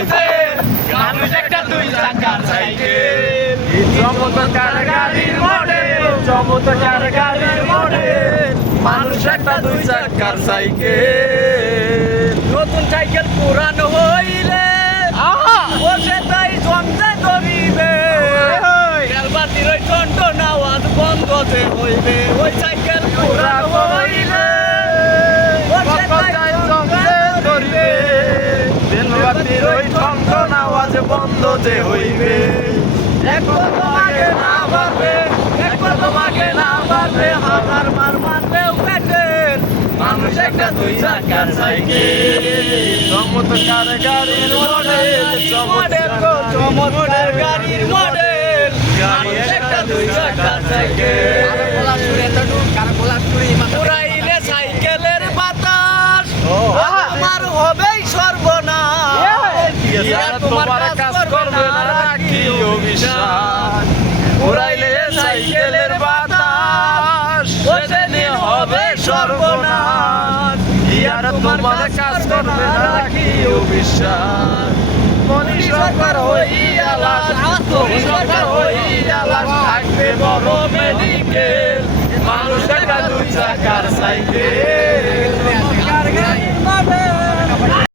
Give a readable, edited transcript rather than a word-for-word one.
diesel মানুষ একটা দুই চাকার সাইকেল চমৎকার গাড়ির মডেল চমৎকার গাড়ির মডেল মানুষ একটা দুই চাকার সাইকেল নতুন সাইকেল পুরানো হইলে বসে তাই জমতে ধরিবে তেলবাতির ওই টন্টন আওয়াজ বন্ধ যে হইবে ওই সাইকেল পুরানো হইলে বসে তাই জমতে ধরিবে তেলবাতির ওই টন্টন আওয়াজ বন্ধ যে হইবে একবার তোমাকে না পারবে একবার তোমাকে না পারবে হাজার মার মারলেও পেটের মানুষ একটা দুই চাকার সাইকেল চমৎকার গাড়ির মডেল চমৎকার গাড়ির মডেল মানুষ একটা দুই চাকার সাইকেল পুরাইলে সাইকেলের বাতাস আমার হবেই সর্বনাশ তোমার কাজ করবে না রাখি অভিশাপ পুরাইলে সাইকেলের বাতাস সেদিন হবে সর্বনাশ আর তোমার কাজ করবে না রাখি অভিশাপ মনি সরকার হইয়া লাশ মনি সরকার হইয়া লাশ থাকবে বড় মেডিকেল মানুষ একটা দুই চাকার সাইকেল